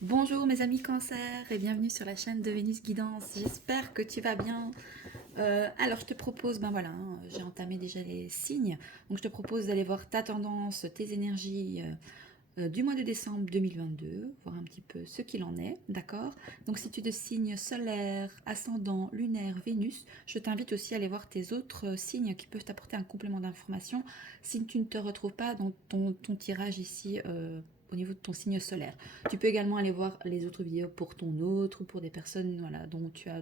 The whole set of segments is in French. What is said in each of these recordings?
Bonjour mes amis cancer et bienvenue sur la chaîne de Vénus Guidance. J'espère que tu vas bien. Alors je te propose, ben voilà, j'ai entamé déjà les signes. Donc je te propose d'aller voir ta tendance, tes énergies du mois de décembre 2022, voir un petit peu ce qu'il en est, d'accord? Donc si tu te signes solaire, ascendant, lunaire, Vénus, je t'invite aussi à aller voir tes autres signes qui peuvent t'apporter un complément d'information si tu ne te retrouves pas dans ton tirage ici au niveau de ton signe solaire. Tu peux également aller voir les autres vidéos pour ton autre ou pour des personnes voilà, dont tu as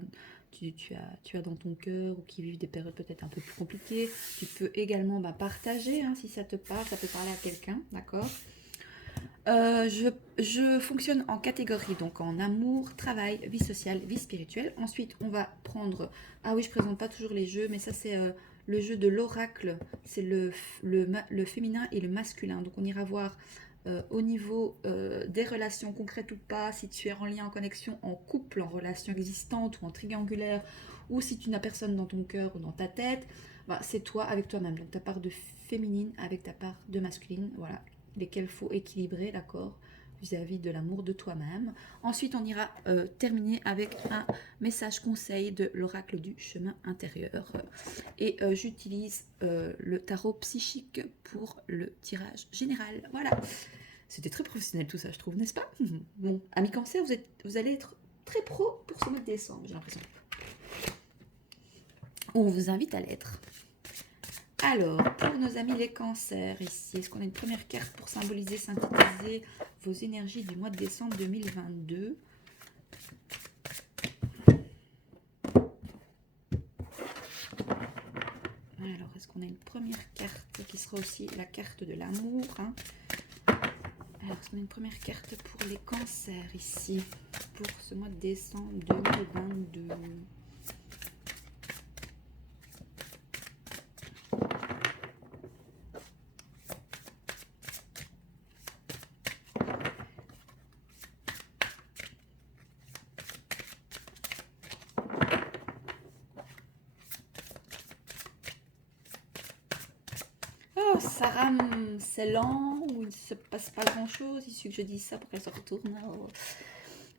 dans ton cœur ou qui vivent des périodes peut-être un peu plus compliquées. Tu peux également partager si ça te parle, ça peut parler à quelqu'un, d'accord? Je fonctionne en catégorie, donc en amour, travail, vie sociale, vie spirituelle. Ensuite, on va prendre... Ah oui, je présente pas toujours les jeux, mais ça c'est le jeu de l'oracle. C'est le féminin et le masculin. Donc on ira voir au niveau des relations concrètes ou pas, si tu es en lien, en connexion, en couple, en relation existante ou en triangulaire, ou si tu n'as personne dans ton cœur ou dans ta tête, c'est toi avec toi-même. Donc ta part de féminine avec ta part de masculine, voilà, lesquels faut équilibrer, d'accord, vis-à-vis de l'amour de toi-même. Ensuite, on ira terminer avec un message conseil de l'oracle du chemin intérieur. Et j'utilise le tarot psychique pour le tirage général. Voilà. C'était très professionnel tout ça, je trouve, n'est-ce pas? Bon, amis cancer, vous allez être très pro pour ce mois de décembre, j'ai l'impression. On vous invite à l'être. Alors, pour nos amis les cancers, ici, est-ce qu'on a une première carte pour symboliser, synthétiser vos énergies du mois de décembre 2022? Alors, est-ce qu'on a une première carte qui sera aussi la carte de l'amour, hein? Alors, est-ce qu'on a une première carte pour les cancers ici, pour ce mois de décembre 2022? Oh, ça rame, c'est lent, ou il ne se passe pas grand-chose. Il suffit que je dise ça pour qu'elle se retourne. Oh.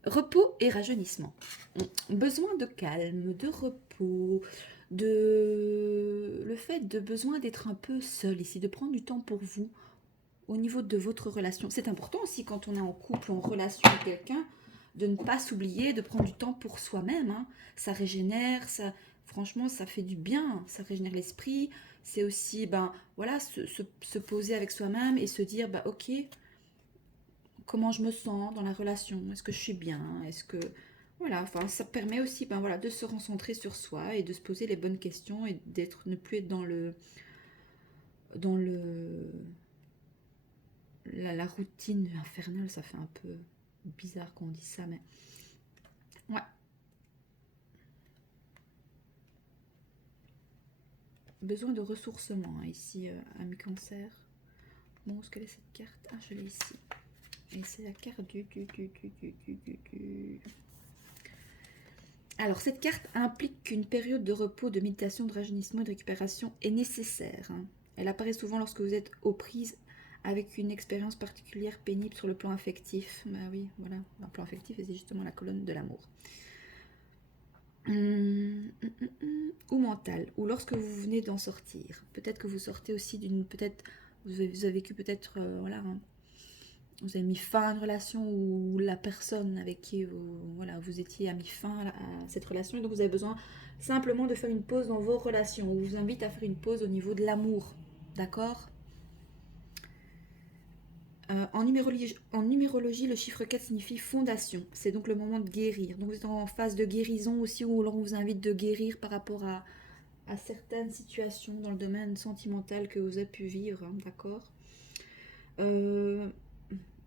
Repos et rajeunissement. Besoin de calme, de repos, de le fait de besoin d'être un peu seul ici, de prendre du temps pour vous au niveau de votre relation. C'est important aussi quand on est en couple, en relation avec quelqu'un, de ne pas s'oublier, de prendre du temps pour soi-même, hein. Ça régénère, ça, franchement, ça fait du bien, ça régénère l'esprit. C'est aussi, voilà, se poser avec soi-même et se dire, ok, comment je me sens dans la relation, est-ce que je suis bien, est-ce que... Voilà, enfin, ça permet aussi voilà, de se recentrer sur soi et de se poser les bonnes questions et d'être, ne plus être dans la routine infernale. Ça fait un peu bizarre qu'on dise ça, mais ouais. Besoin de ressourcement, hein, ici, à mes cancers. Bon, où est-ce qu'elle est cette carte? Ah, je l'ai ici. Et c'est la carte du. Alors, cette carte implique qu'une période de repos, de méditation, de rajeunissement et de récupération est nécessaire, hein. Elle apparaît souvent lorsque vous êtes aux prises avec une expérience particulière pénible sur le plan affectif. Bah oui, voilà, le plan affectif, et c'est justement la colonne de l'amour. Ou mental, ou lorsque vous venez d'en sortir. Peut-être que vous sortez aussi d'une... Peut-être vous avez vécu peut-être... voilà, hein, vous avez mis fin à une relation où la personne avec qui vous étiez a mis fin à cette relation, et donc vous avez besoin simplement de faire une pause dans vos relations. On vous invite à faire une pause au niveau de l'amour, d'accord? En numérologie, le chiffre 4 signifie fondation. C'est donc le moment de guérir. Donc vous êtes en phase de guérison aussi, où on vous invite de guérir par rapport à certaines situations dans le domaine sentimental que vous avez pu vivre, hein, d'accord? euh,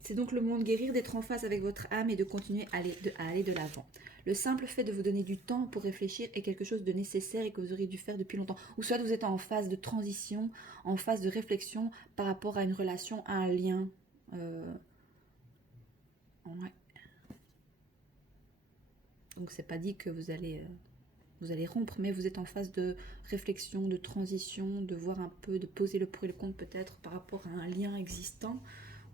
C'est donc le moment de guérir, d'être en phase avec votre âme et de continuer à aller de l'avant. Le simple fait de vous donner du temps pour réfléchir est quelque chose de nécessaire et que vous auriez dû faire depuis longtemps. Ou soit vous êtes en phase de transition, en phase de réflexion par rapport à une relation, à un lien. Ouais. Donc c'est pas dit que vous allez rompre, mais vous êtes en phase de réflexion, de transition, de voir un peu, de poser le pour et le contre peut-être par rapport à un lien existant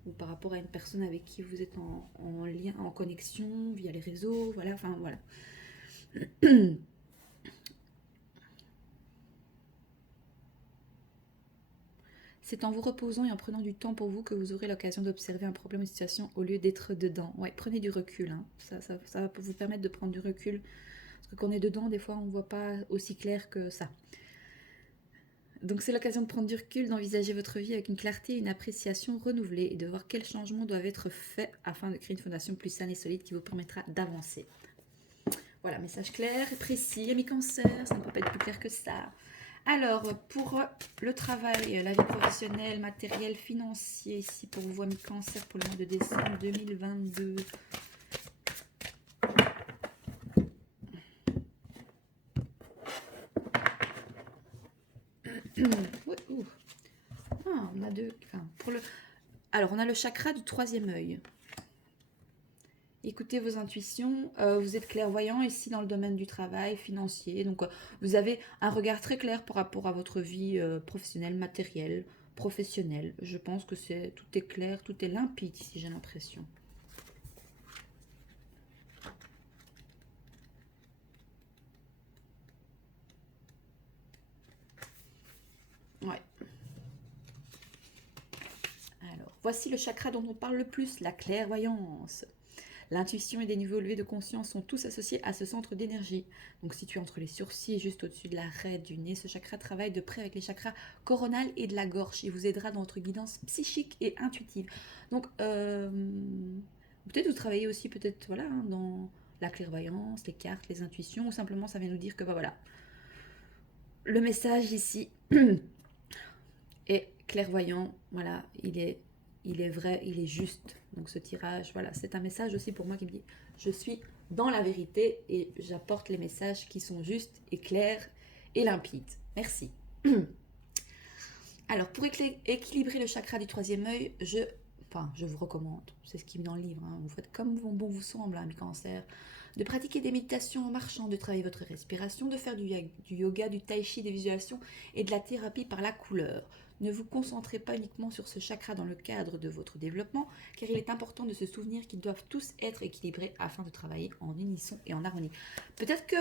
ou par rapport à une personne avec qui vous êtes en lien, en connexion, via les réseaux, voilà, enfin voilà. C'est en vous reposant et en prenant du temps pour vous que vous aurez l'occasion d'observer un problème ou une situation au lieu d'être dedans. Ouais, prenez du recul, hein. Ça va vous permettre de prendre du recul. Parce que quand on est dedans, des fois, on ne voit pas aussi clair que ça. Donc c'est l'occasion de prendre du recul, d'envisager votre vie avec une clarté et une appréciation renouvelée et de voir quels changements doivent être faits afin de créer une fondation plus saine et solide qui vous permettra d'avancer. Voilà, message clair et précis, amis cancer, ça ne peut pas être plus clair que ça. Alors, pour le travail, la vie professionnelle, matériel, financier, ici pour vous, amis cancer, pour le mois de décembre 2022. Ah, on a deux. Enfin, alors, on a le chakra du troisième œil. Écoutez vos intuitions, vous êtes clairvoyant ici dans le domaine du travail, financier, donc vous avez un regard très clair par rapport à votre vie professionnelle, matérielle, professionnelle. Je pense que tout est clair, tout est limpide ici, j'ai l'impression. Ouais. Alors, voici le chakra dont on parle le plus, la clairvoyance. L'intuition et des niveaux élevés de conscience sont tous associés à ce centre d'énergie. Donc situé entre les sourcils, juste au-dessus de l'arête du nez, ce chakra travaille de près avec les chakras coronal et de la gorge et vous aidera dans votre guidance psychique et intuitive. Donc peut-être vous travaillez aussi peut-être voilà, hein, dans la clairvoyance, les cartes, les intuitions, ou simplement ça vient nous dire que bah, voilà, le message ici est clairvoyant, voilà, il est vrai, il est juste. Donc ce tirage, voilà, c'est un message aussi pour moi qui me dit, je suis dans la vérité et j'apporte les messages qui sont justes et clairs et limpides. Merci. Alors, pour équilibrer le chakra du troisième œil, je vous recommande, c'est ce qui est dans le livre, hein, vous faites comme bon vous semble, hein, cancer, de pratiquer des méditations en marchant, de travailler votre respiration, de faire du yoga, du tai chi, des visualisations et de la thérapie par la couleur. Ne vous concentrez pas uniquement sur ce chakra dans le cadre de votre développement, car il est important de se souvenir qu'ils doivent tous être équilibrés afin de travailler en unisson et en harmonie. Peut-être que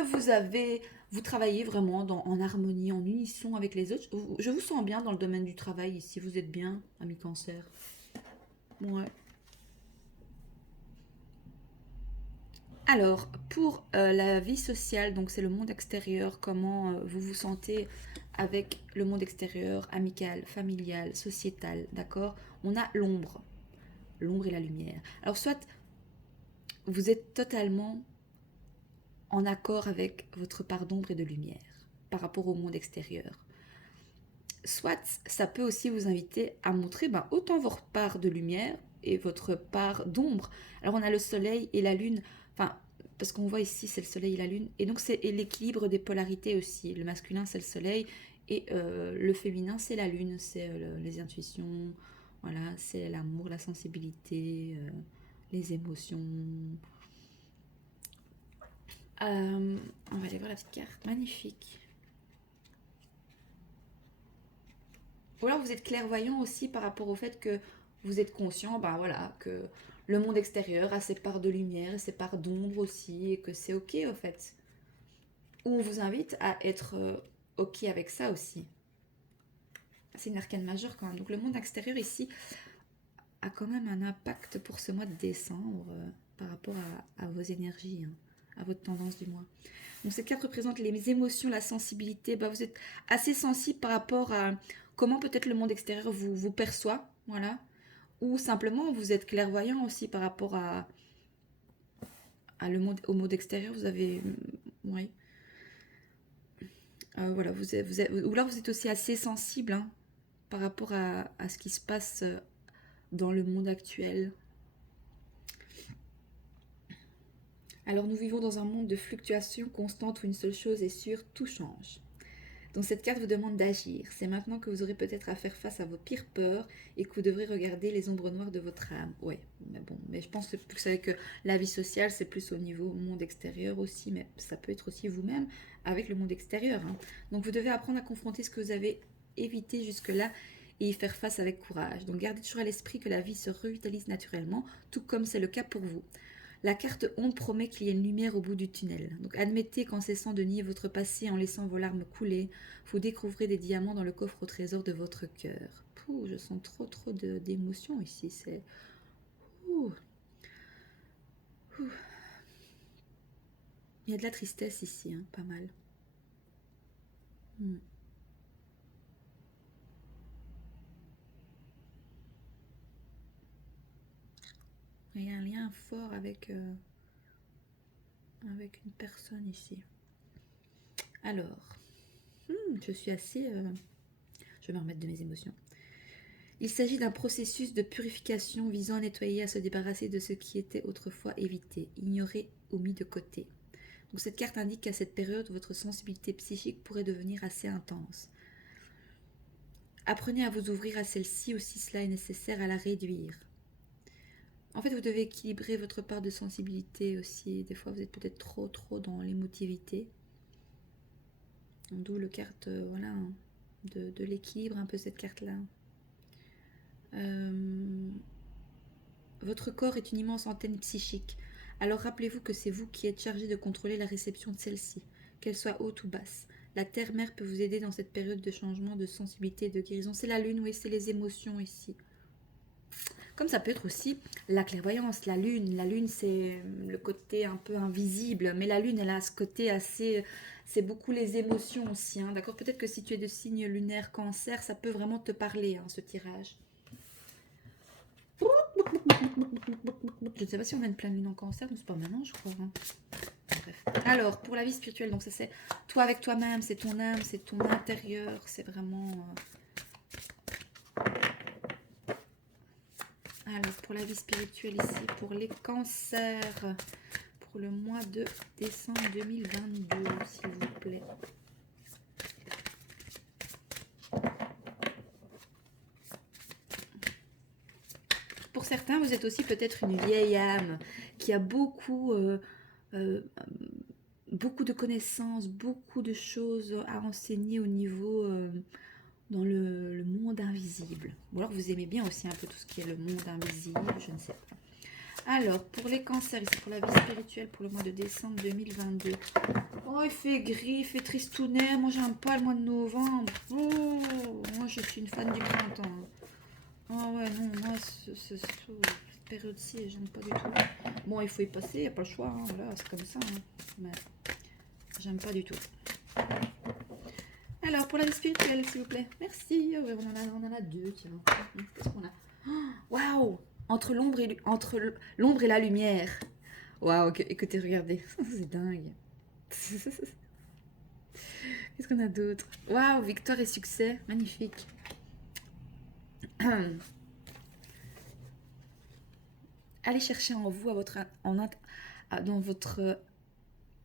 vous travaillez vraiment en harmonie, en unisson avec les autres. Je vous sens bien dans le domaine du travail ici, vous êtes bien, ami cancer. Ouais. Alors, pour la vie sociale, donc c'est le monde extérieur, comment vous vous sentez avec le monde extérieur, amical, familial, sociétal, d'accord? On a l'ombre et la lumière. Alors, soit vous êtes totalement en accord avec votre part d'ombre et de lumière par rapport au monde extérieur. Soit ça peut aussi vous inviter à montrer autant votre part de lumière et votre part d'ombre. Alors on a le soleil et la lune, enfin parce qu'on voit ici c'est le soleil et la lune, et donc c'est l'équilibre des polarités aussi. Le masculin c'est le soleil et le féminin c'est la lune, c'est les intuitions, voilà, c'est l'amour, la sensibilité, les émotions. On va aller voir la petite carte, magnifique. Ou alors vous êtes clairvoyant aussi par rapport au fait que vous êtes conscient, voilà, que le monde extérieur a ses parts de lumière et ses parts d'ombre aussi, et que c'est ok au fait. Ou on vous invite à être ok avec ça aussi. C'est une arcane majeure quand même. Donc le monde extérieur ici a quand même un impact pour ce mois de décembre par rapport à vos énergies, hein, à votre tendance du mois. Donc cette carte représente les émotions, la sensibilité. Vous êtes assez sensible par rapport à comment peut-être le monde extérieur vous perçoit, voilà. Ou simplement vous êtes clairvoyant aussi par rapport au monde extérieur. Vous avez, oui. Voilà, ou là vous êtes aussi assez sensible, hein, par rapport à ce qui se passe dans le monde actuel. Alors nous vivons dans un monde de fluctuations constantes où une seule chose est sûre, tout change. Donc cette carte vous demande d'agir. C'est maintenant que vous aurez peut-être à faire face à vos pires peurs et que vous devrez regarder les ombres noires de votre âme. Ouais, mais je pense que vous savez que la vie sociale, c'est plus au niveau monde extérieur aussi, mais ça peut être aussi vous-même avec le monde extérieur, hein. Donc vous devez apprendre à confronter ce que vous avez évité jusque-là et y faire face avec courage. Donc gardez toujours à l'esprit que la vie se revitalise naturellement, tout comme c'est le cas pour vous. La carte Ombre promet qu'il y a une lumière au bout du tunnel. Donc admettez qu'en cessant de nier votre passé, en laissant vos larmes couler, vous découvrez des diamants dans le coffre au trésor de votre cœur. Pouh, je sens trop d'émotions ici. C'est... Ouh. Ouh. Il y a de la tristesse ici, hein, pas mal. Il y a un lien fort avec une personne ici. Alors, je suis assez... je vais me remettre de mes émotions. Il s'agit d'un processus de purification visant à nettoyer, à se débarrasser de ce qui était autrefois évité, ignoré ou mis de côté. Donc cette carte indique qu'à cette période, votre sensibilité psychique pourrait devenir assez intense. Apprenez à vous ouvrir à celle-ci ou si cela est nécessaire à la réduire. En fait, vous devez équilibrer votre part de sensibilité aussi. Des fois, vous êtes peut-être trop dans l'émotivité. D'où le carte, voilà, de l'équilibre, un peu cette carte-là. Votre corps est une immense antenne psychique. Alors rappelez-vous que c'est vous qui êtes chargé de contrôler la réception de celle-ci, qu'elle soit haute ou basse. La Terre-Mère peut vous aider dans cette période de changement, de sensibilité et de guérison. C'est la Lune, oui, c'est les émotions ici. Comme ça peut être aussi la clairvoyance, la lune c'est le côté un peu invisible, mais la lune elle a ce côté assez, c'est beaucoup les émotions aussi, hein, d'accord. Peut-être que si tu es de signe lunaire cancer, ça peut vraiment te parler, hein, ce tirage. Je ne sais pas si on a une pleine lune en cancer, mais c'est pas maintenant je crois, hein. Bref. Alors pour la vie spirituelle, donc ça c'est toi avec toi-même, c'est ton âme, c'est ton intérieur, c'est vraiment... Alors, pour la vie spirituelle ici, pour les cancers, pour le mois de décembre 2022, s'il vous plaît. Pour certains, vous êtes aussi peut-être une vieille âme qui a beaucoup de connaissances, beaucoup de choses à enseigner au niveau... dans le monde invisible. Ou alors vous aimez bien aussi un peu tout ce qui est le monde invisible, je ne sais pas. Alors, pour les cancers, ici pour la vie spirituelle, pour le mois de décembre 2022. Oh, il fait gris, il fait tristounet. Moi, j'aime pas le mois de novembre. Oh, moi, je suis une fan du printemps. Oh ouais, non, moi, cette période-ci, j'aime pas du tout. Bon, il faut y passer, il n'y a pas le choix. Hein, voilà, c'est comme ça. Hein. Mais j'aime pas du tout. Alors, pour la vie spirituelle, s'il vous plaît. Merci. Oh, ouais, on en a deux, tiens. Qu'est-ce qu'on a? Waouh! Entre l'ombre et la lumière. Waouh, écoutez, regardez. C'est dingue. Qu'est-ce qu'on a d'autre? Waouh, victoire et succès. Magnifique. Allez chercher en vous, dans votre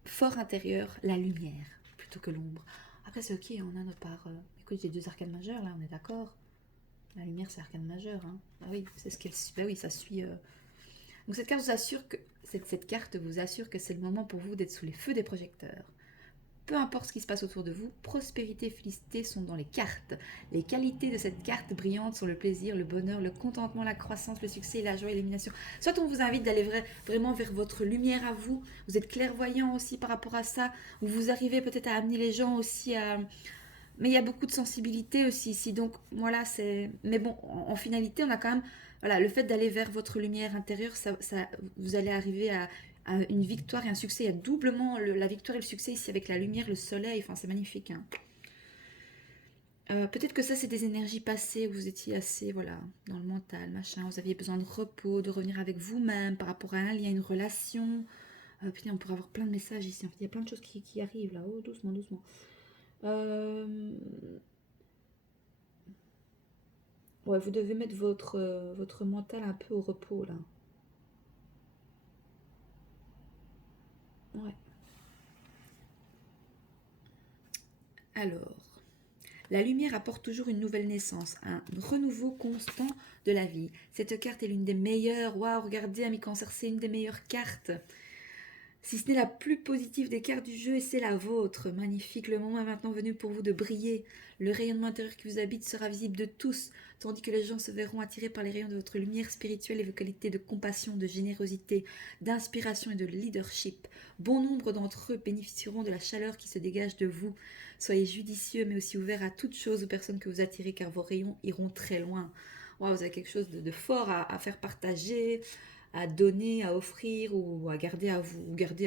fort intérieur, la lumière, plutôt que l'ombre. Après, c'est ok, on a notre part... écoute, j'ai deux arcanes majeures, là, on est d'accord. La lumière, c'est arcane majeur. Hein. Ah oui, c'est ce qu'elle suit. Bah oui, ça suit... Donc cette carte vous assure que... Cette carte vous assure que c'est le moment pour vous d'être sous les feux des projecteurs. Peu importe ce qui se passe autour de vous, prospérité et félicité sont dans les cartes. Les qualités de cette carte brillante sont le plaisir, le bonheur, le contentement, la croissance, le succès, la joie et l'élimination. Soit on vous invite d'aller vraiment vers votre lumière à vous. Vous êtes clairvoyant aussi par rapport à ça. Ou vous arrivez peut-être à amener les gens aussi à... Mais il y a beaucoup de sensibilité aussi ici. Donc voilà, c'est... Mais bon, en finalité, on a quand même... Voilà, le fait d'aller vers votre lumière intérieure, vous allez arriver à une victoire et un succès. Il y a doublement la victoire et le succès ici avec la lumière, le soleil. Enfin, c'est magnifique. Hein. Peut-être que ça, c'est des énergies passées où vous étiez assez, voilà, dans le mental, machin. Vous aviez besoin de repos, de revenir avec vous-même par rapport à un lien, une relation. Putain, on pourrait avoir plein de messages ici. En fait, il y a plein de choses qui arrivent là. Oh, doucement, doucement. Ouais, vous devez mettre votre mental un peu au repos là. Ouais. Alors, la lumière apporte toujours une nouvelle naissance, un renouveau constant de la vie. Cette carte est l'une des meilleures. Waouh, regardez, ami Cancer, c'est une des meilleures cartes. Si ce n'est la plus positive des cartes du jeu, et c'est la vôtre. Magnifique, le moment est maintenant venu pour vous de briller. Le rayonnement intérieur qui vous habite sera visible de tous, tandis que les gens se verront attirés par les rayons de votre lumière spirituelle et vos qualités de compassion, de générosité, d'inspiration et de leadership. Bon nombre d'entre eux bénéficieront de la chaleur qui se dégage de vous. Soyez judicieux, mais aussi ouverts à toutes choses aux personnes que vous attirez, car vos rayons iront très loin. Wow, vous avez quelque chose de fort à faire partager, à donner, à offrir ou à garder à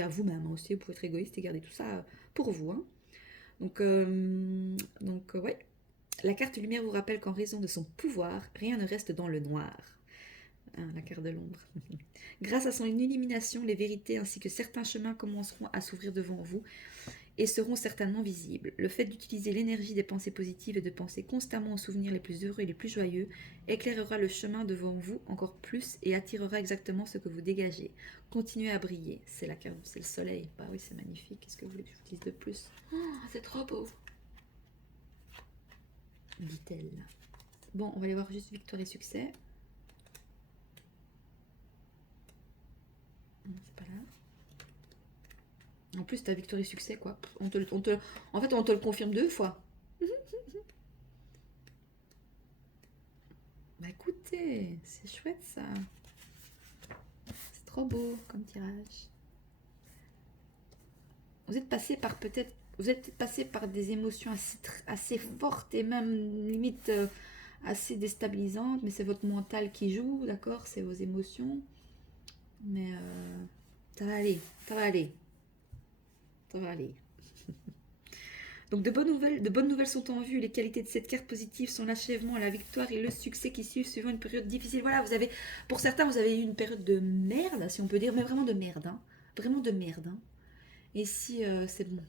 vous-même aussi. Vous pouvez être égoïste et garder tout ça pour vous. Hein. Ouais. La carte lumière vous rappelle qu'en raison de son pouvoir, rien ne reste dans le noir. Hein, la carte de l'ombre. Grâce à son illumination, les vérités ainsi que certains chemins commenceront à s'ouvrir devant vous et seront certainement visibles. Le fait d'utiliser l'énergie des pensées positives et de penser constamment aux souvenirs les plus heureux et les plus joyeux éclairera le chemin devant vous encore plus et attirera exactement ce que vous dégagez. Continuez à briller. C'est la carte, c'est le soleil. Bah oui, c'est magnifique. Qu'est-ce que vous voulez que je vous dise de plus? Oh, c'est trop beau, dit-elle. Bon, on va aller voir juste victoire et succès. Non, c'est pas là. En plus, t'as victoire et succès, quoi. En fait, on te le confirme 2 fois. Bah écoutez, c'est chouette ça. C'est trop beau comme tirage. Vous êtes passé par des émotions assez fortes et même limite assez déstabilisantes, mais c'est votre mental qui joue, d'accord? C'est vos émotions. Mais ça va aller, ça va aller, ça va aller. Donc de bonnes nouvelles sont en vue. Les qualités de cette carte positive sont l'achèvement, la victoire et le succès qui suivent suivant une période difficile. Voilà, pour certains, vous avez eu une période de merde, si on peut dire, mais vraiment de merde, hein. Vraiment de merde. Hein. Et si c'est bon,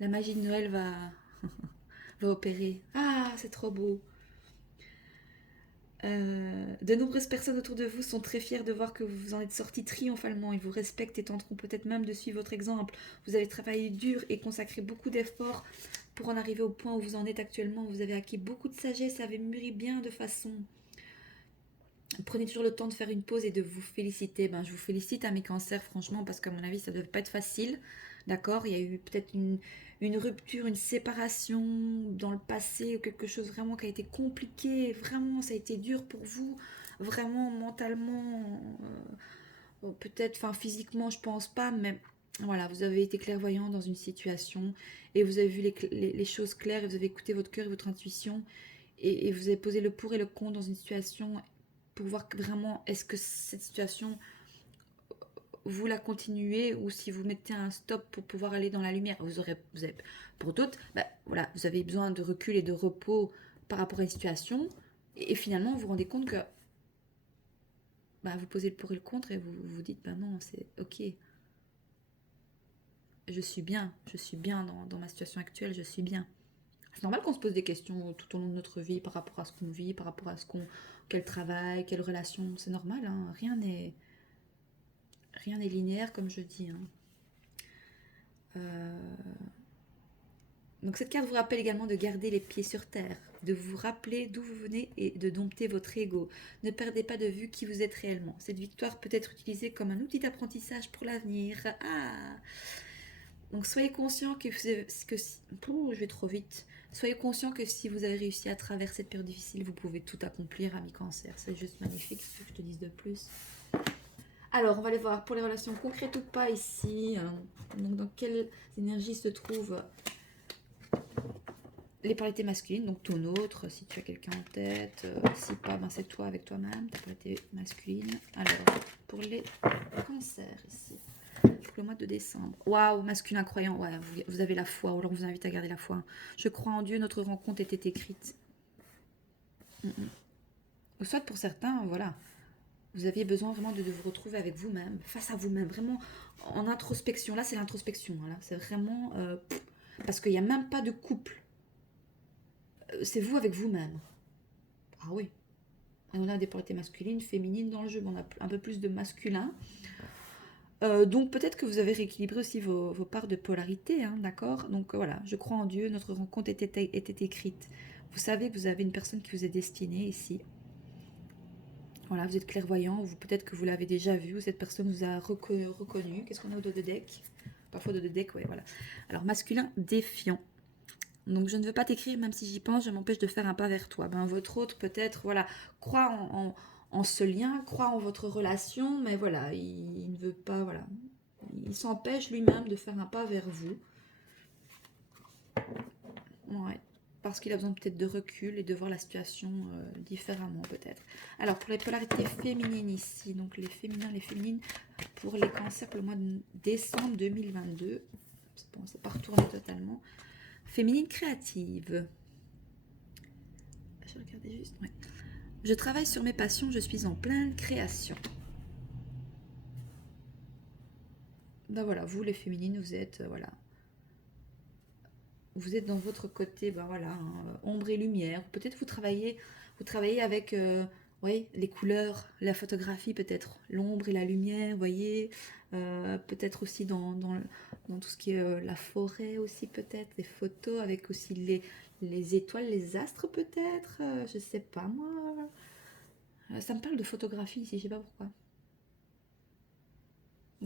la magie de Noël va opérer. Ah, c'est trop beau. De nombreuses personnes autour de vous sont très fières de voir que vous en êtes sortis triomphalement. Ils vous respectent et tenteront peut-être même de suivre votre exemple. Vous avez travaillé dur et consacré beaucoup d'efforts pour en arriver au point où vous en êtes actuellement. Vous avez acquis beaucoup de sagesse, avez mûri bien de façon. Prenez toujours le temps de faire une pause et de vous féliciter. Ben, je vous félicite à mes cancers, franchement, parce qu'à mon avis, ça ne devait pas être facile. D'accord? Il y a eu peut-être une rupture, une séparation dans le passé, ou quelque chose vraiment qui a été compliqué. Vraiment, ça a été dur pour vous. Vraiment, mentalement, peut-être, enfin, physiquement, je pense pas, mais voilà, vous avez été clairvoyant dans une situation et vous avez vu les choses claires et vous avez écouté votre cœur et votre intuition et vous avez posé le pour et le contre dans une situation pour voir vraiment est-ce que cette situation vous la continuez ou si vous mettez un stop pour pouvoir aller dans la lumière. Pour d'autres, bah, voilà, vous avez besoin de recul et de repos par rapport à une situation et finalement vous vous rendez compte que bah, vous posez le pour et le contre et vous vous dites bah non, c'est ok, je suis bien dans ma situation actuelle, je suis bien. C'est normal qu'on se pose des questions tout au long de notre vie par rapport à ce qu'on vit, par rapport à quel travail, quelle relation, c'est normal, hein. Rien n'est linéaire comme je dis. Hein. Euh, Donc cette carte vous rappelle également de garder les pieds sur terre, de vous rappeler d'où vous venez et de dompter votre ego. Ne perdez pas de vue qui vous êtes réellement. Cette victoire peut être utilisée comme un outil d'apprentissage pour l'avenir. Ah. Donc soyez conscient je vais trop vite. Soyez conscient que si vous avez réussi à travers cette période difficile, vous pouvez tout accomplir, ami cancer. C'est juste magnifique, ce que je te dise de plus. Alors, on va aller voir pour les relations concrètes ou pas ici. Donc, dans quelle énergie se trouve les polarités masculines, donc ton autre, si tu as quelqu'un en tête, si pas, ben c'est toi avec toi-même, ta polarité masculine. Alors, pour les cancers ici, pour le mois de décembre. Waouh, masculin croyant, ouais, vous avez la foi, alors on vous invite à garder la foi. Je crois en Dieu, notre rencontre était écrite. Ou soit pour certains, voilà, vous aviez besoin vraiment de vous retrouver avec vous-même, face à vous-même, vraiment en introspection. Là, c'est l'introspection, là, c'est vraiment... parce qu'il n'y a même pas de couple. C'est vous avec vous-même. Ah oui. On a des polarités masculines, féminines dans le jeu, mais on a un peu plus de masculin. Donc peut-être que vous avez rééquilibré aussi vos parts de polarité, hein, d'accord? Donc voilà, je crois en Dieu, notre rencontre était écrite. Vous savez que vous avez une personne qui vous est destinée ici. Voilà, vous êtes clairvoyant, ou peut-être que vous l'avez déjà vu, ou cette personne vous a reconnu. Qu'est-ce qu'on a au dos de deck? Parfois au dos de deck, ouais, voilà. Alors, masculin défiant. Donc, je ne veux pas t'écrire, même si j'y pense, je m'empêche de faire un pas vers toi. Ben, votre autre, peut-être, voilà, croit en ce lien, croit en votre relation, mais voilà, il ne veut pas, voilà. Il s'empêche lui-même de faire un pas vers vous. Ouais. Parce qu'il a besoin peut-être de recul et de voir la situation différemment, peut-être. Alors, pour les polarités féminines ici, donc les féminins, les féminines, pour les cancers pour le mois de décembre 2022, bon, c'est pas retourné totalement. Féminine créative. Je regardais juste, ouais. Je travaille sur mes passions, je suis en pleine création. Ben voilà, vous les féminines, vous êtes, voilà. Vous êtes dans votre côté, ben voilà, hein, ombre et lumière. Peut-être vous travaillez avec ouais, les couleurs, la photographie peut-être, l'ombre et la lumière, vous voyez. Peut-être aussi dans tout ce qui est la forêt aussi peut-être, des photos avec aussi les étoiles, les astres peut-être, je sais pas moi. Ça me parle de photographie ici, je sais pas pourquoi.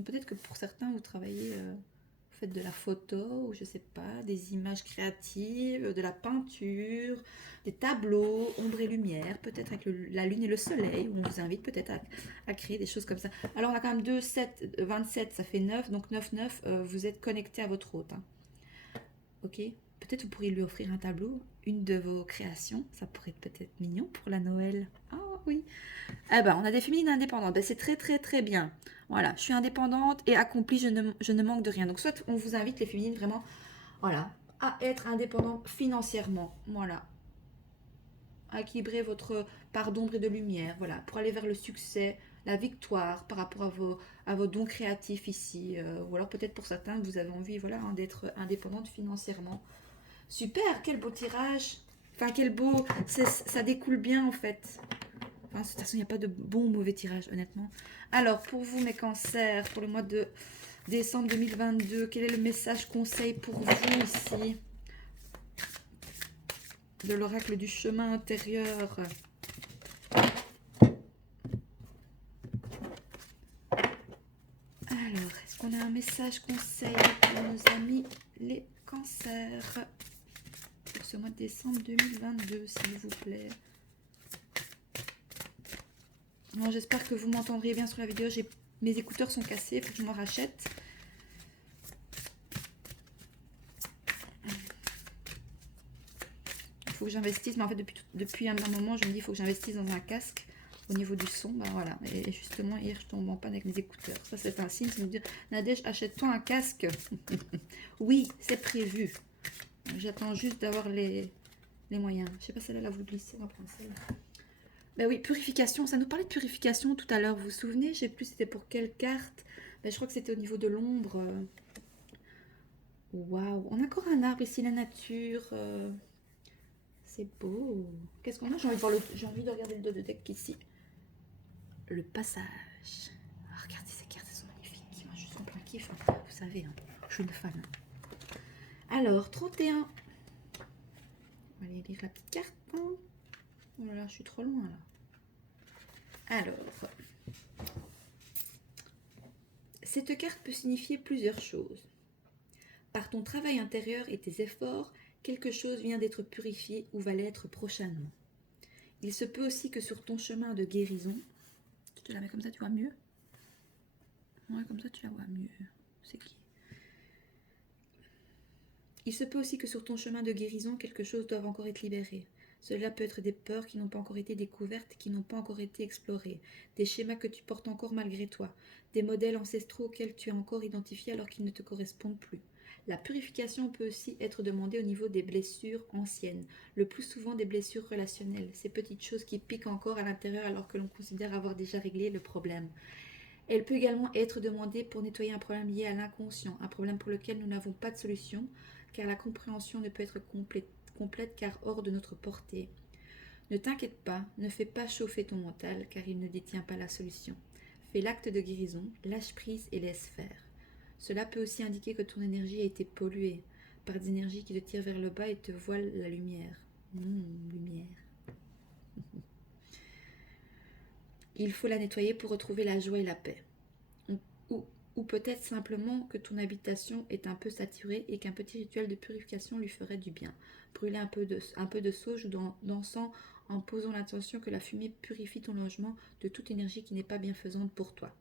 Peut-être que pour certains, vous travaillez, vous faites de la photo, ou je sais pas, des images créatives, de la peinture, des tableaux, ombre et lumière, peut-être avec la lune et le soleil, où on vous invite peut-être à créer des choses comme ça. Alors on a quand même 2, 7, 27, ça fait 9, donc 9, 9, vous êtes connecté à votre hôte. Hein. Ok. Peut-être vous pourriez lui offrir un tableau, une de vos créations, ça pourrait être peut-être mignon pour la Noël. Ah oui. Eh ben, on a des féminines indépendantes. Ben, c'est très très très bien. Voilà, je suis indépendante et accomplie, je ne manque de rien. Donc soit on vous invite les féminines vraiment, voilà, à être indépendantes financièrement. Voilà. À équilibrer votre part d'ombre et de lumière. Voilà, pour aller vers le succès, la victoire par rapport à vos dons créatifs ici. Ou alors peut-être pour certains, vous avez envie voilà, hein, d'être indépendante financièrement. Super, quel beau tirage. Enfin, quel beau... Ça découle bien en fait. Enfin, de toute façon, il n'y a pas de bon ou mauvais tirage, honnêtement. Alors, pour vous, mes cancers, pour le mois de décembre 2022, quel est le message conseil pour vous ici de l'oracle du chemin intérieur? Alors, est-ce qu'on a un message conseil pour nos amis les cancers pour ce mois de décembre 2022, s'il vous plaît? Bon, j'espère que vous m'entendrez bien sur la vidéo. Mes écouteurs sont cassés, il faut que je m'en rachète. Il faut que j'investisse, mais en fait depuis un moment je me dis il faut que j'investisse dans un casque au niveau du son. Ben voilà, et justement hier je tombe en panne avec mes écouteurs. Ça c'est un signe, c'est me dire Nadège, achète-toi un casque. Oui, c'est prévu. J'attends juste d'avoir les moyens. Je sais pas, celle-là vous glissez, on va prendre celle-là. Ben oui, purification, ça nous parlait de purification tout à l'heure, vous vous souvenez? Je sais plus c'était pour quelle carte. Ben, je crois que c'était au niveau de l'ombre. Waouh, on a encore un arbre ici, la nature. C'est beau. Qu'est-ce qu'on a? J'ai envie de regarder le dos de deck ici. Le passage. Ah, regardez ces cartes, elles sont magnifiques. Moi, je suis en plein kiff. Hein. Vous savez, hein, je suis une fan. Alors, 31. On va aller lire la petite carte. Hein. Oh là là, je suis trop loin là. Alors, cette carte peut signifier plusieurs choses. Par ton travail intérieur et tes efforts, quelque chose vient d'être purifié ou va l'être prochainement. Il se peut aussi que sur ton chemin de guérison, je te la mets comme ça, tu vois mieux? Ouais, comme ça tu la vois mieux. C'est qui? Il se peut aussi que sur ton chemin de guérison, quelque chose doive encore être libéré. Cela peut être des peurs qui n'ont pas encore été découvertes, qui n'ont pas encore été explorées, des schémas que tu portes encore malgré toi, des modèles ancestraux auxquels tu as encore identifiés alors qu'ils ne te correspondent plus. La purification peut aussi être demandée au niveau des blessures anciennes, le plus souvent des blessures relationnelles, ces petites choses qui piquent encore à l'intérieur alors que l'on considère avoir déjà réglé le problème. Elle peut également être demandée pour nettoyer un problème lié à l'inconscient, un problème pour lequel nous n'avons pas de solution, car la compréhension ne peut être complète car hors de notre portée. Ne t'inquiète pas, ne fais pas chauffer ton mental, car il ne détient pas la solution. Fais l'acte de guérison, lâche prise et laisse faire. Cela peut aussi indiquer que ton énergie a été polluée par des énergies qui te tirent vers le bas et te voilent la lumière. Lumière. Il faut la nettoyer pour retrouver la joie et la paix. Ou, ou peut-être simplement que ton habitation est un peu saturée et qu'un petit rituel de purification lui ferait du bien. Brûler un peu de sauge ou d'encens en posant l'intention que la fumée purifie ton logement de toute énergie qui n'est pas bienfaisante pour toi.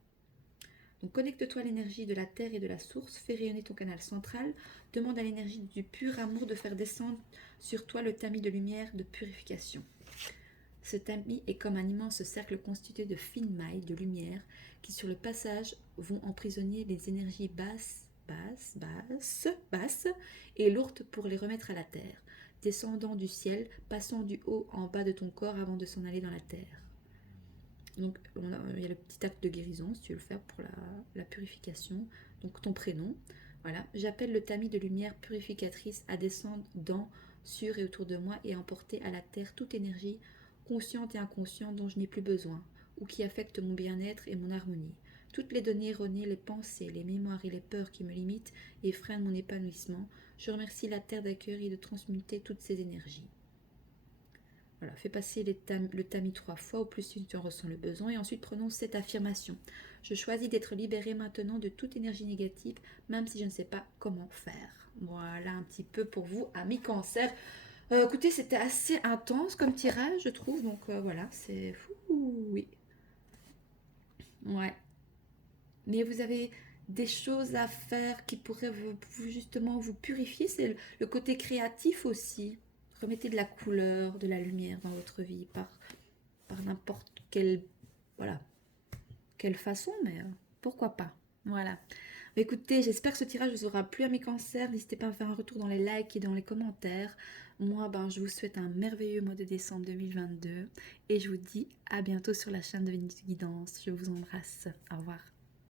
Donc connecte-toi à l'énergie de la terre et de la source, fais rayonner ton canal central, demande à l'énergie du pur amour de faire descendre sur toi le tamis de lumière de purification. Ce tamis est comme un immense cercle constitué de fines mailles de lumière qui sur le passage vont emprisonner les énergies basses et lourdes pour les remettre à la terre, descendant du ciel, passant du haut en bas de ton corps avant de s'en aller dans la terre. Donc il y a le petit acte de guérison si tu veux le faire pour la purification. Donc ton prénom, voilà. J'appelle le tamis de lumière purificatrice à descendre dans, sur et autour de moi et à emporter à la terre toute énergie consciente et inconsciente dont je n'ai plus besoin ou qui affecte mon bien-être et mon harmonie. Toutes les données erronées, les pensées, les mémoires et les peurs qui me limitent et freinent mon épanouissement, je remercie la terre d'accueillir et de transmuter toutes ces énergies. Voilà, fais passer le tamis 3 fois, au plus si tu en ressens le besoin, et ensuite prononce cette affirmation. Je choisis d'être libérée maintenant de toute énergie négative, même si je ne sais pas comment faire. Voilà un petit peu pour vous, amis cancer. Écoutez, c'était assez intense comme tirage, je trouve, donc voilà, c'est fou, oui. Ouais. Mais vous avez des choses à faire qui pourraient justement vous purifier, c'est le côté créatif aussi. Remettez de la couleur, de la lumière dans votre vie par n'importe quelle, voilà, quelle façon, mais pourquoi pas. Voilà. Écoutez, j'espère que ce tirage vous aura plu à mes cancers. N'hésitez pas à me faire un retour dans les likes et dans les commentaires. Moi, je vous souhaite un merveilleux mois de décembre 2022 et je vous dis à bientôt sur la chaîne de Vénus Guidance. Je vous embrasse. Au revoir.